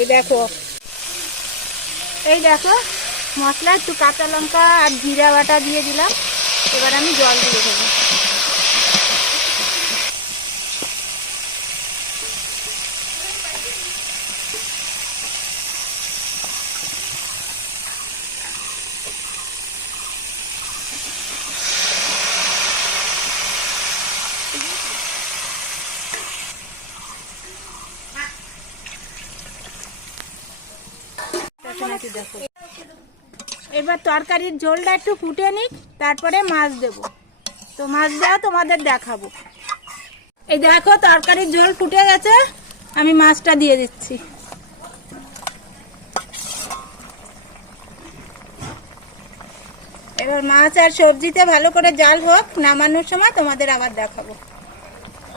এই দেখো মশলা, একটু কাঁচা লঙ্কা আর জিরা বাটা দিয়ে দিলাম। এবার আমি জল দিয়ে দেবো। দেখো এবার তরকারির ঝোলটা একটু ফুটে নিক, তারপরে মাছ দেব। তো মাছ দেওয়া তোমাদের দেখাবো। এই দেখো তরকারির ঝোল ফুটে গেছে, আমি মাছটা দিয়ে দিচ্ছি। এবার মাছ আর সবজিতে ভালো করে জাল হোক, নামানোর সময় তোমাদের আবার দেখাবো।